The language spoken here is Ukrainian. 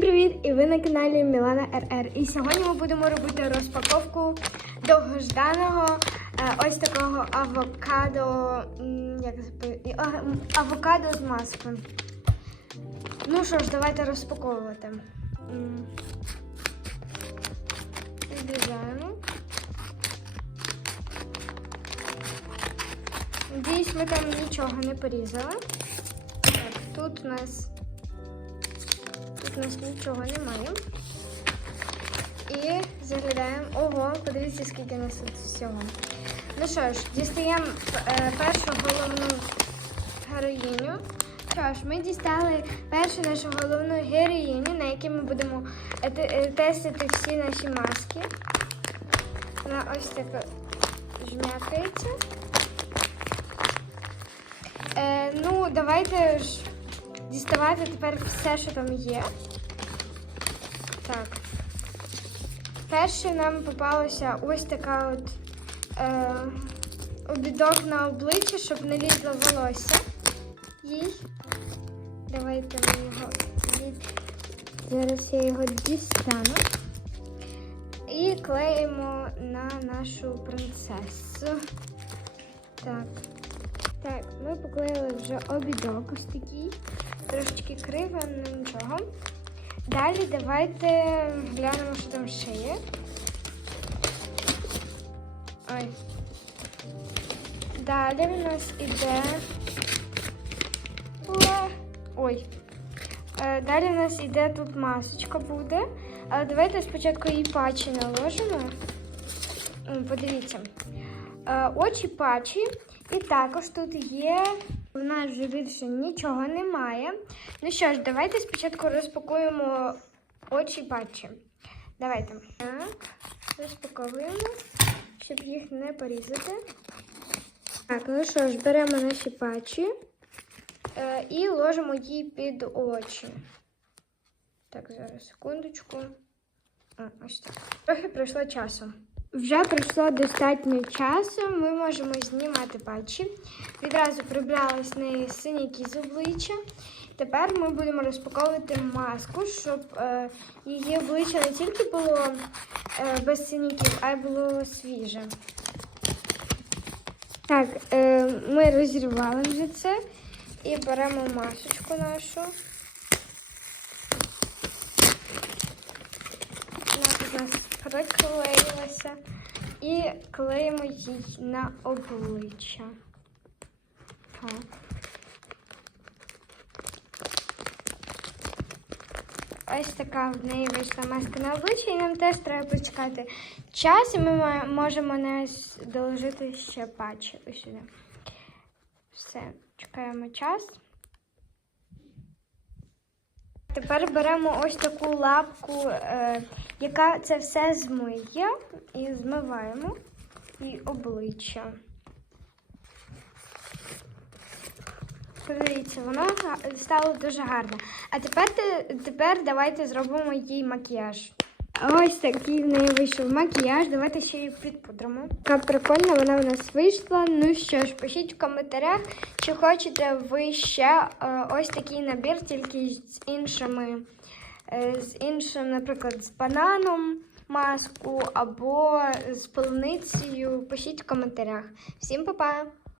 Привіт! І ви на каналі Мілана РР. І сьогодні ми будемо робити розпаковку довгожданого е, ось такого авокадо. Як авокадо з маски. Ну що ж, давайте розпаковувати. Відрізаємо. Надіюсь, ми там нічого не порізали. Так, тут у нас у нас нічого немає. І заглядаємо. Ого, подивіться, скільки у нас тут всього. Ну що ж, дістаємо е, першу головну героїню. Що ж, ми дістали першу нашу головну героїню, на якій ми будемо е, е, тестити всі наші маски. Вона ось так жмякається. Е, ну, давайте ж діставати тепер все, що там є. Так. Перше нам попалося ось така от е, обідок на обличчя, щоб не лізло волосся їй. Давайте ми його від... Зараз я його дістану. І клеїмо на нашу принцесу. Так. Так, ми поклеїли вже обідок ось такий. Трошечки криво, але нічого. Далі давайте глянемо, що там ще є. Ой. Далі в нас іде. Ой. Е, Далі в нас іде тут масочка буде. Але давайте спочатку її патчі наложимо. Подивіться. Е, Очі патчі. І також тут є. У нас вже більше нічого немає. Ну що ж, давайте спочатку розпакуємо очі патчі. Давайте. Так, розпаковуємо, щоб їх не порізати. Так, ну що ж, беремо наші патчі е, і ложимо її під очі. Так, зараз секундочку. А, ось так. Трохи пройшло часу. Вже пройшло достатньо часу, ми можемо знімати патчі. Відразу прибрали з неї синяки з обличчя. Тепер ми будемо розпаковувати маску, щоб е, її обличчя не тільки було е, без синяків, а й було свіже. Так, е, ми розірвали вже це і беремо масочку нашу. Вона у нас приклеїлася. І клеїмо їй на обличчя. Так. Ось така в неї вийшла маска на обличчя, і нам теж треба почекати час, і ми можемо не доложити ще патчі ось сюди. Все, чекаємо час. Тепер беремо ось таку лапку, е, яка це все змиє, і змиваємо і обличчя. Подивіться, воно стало дуже гарне. А тепер, тепер давайте зробимо їй макіяж. Ось такий в неї вийшов макіяж. Давайте ще її підпудримо. Яка прикольна вона в нас вийшла. Ну що ж, пишіть в коментарях, чи хочете ви ще е, ось такий набір, тільки з іншими, е, з іншим, наприклад, з бананом маску або з полуницею. Пишіть в коментарях. Всім па-па!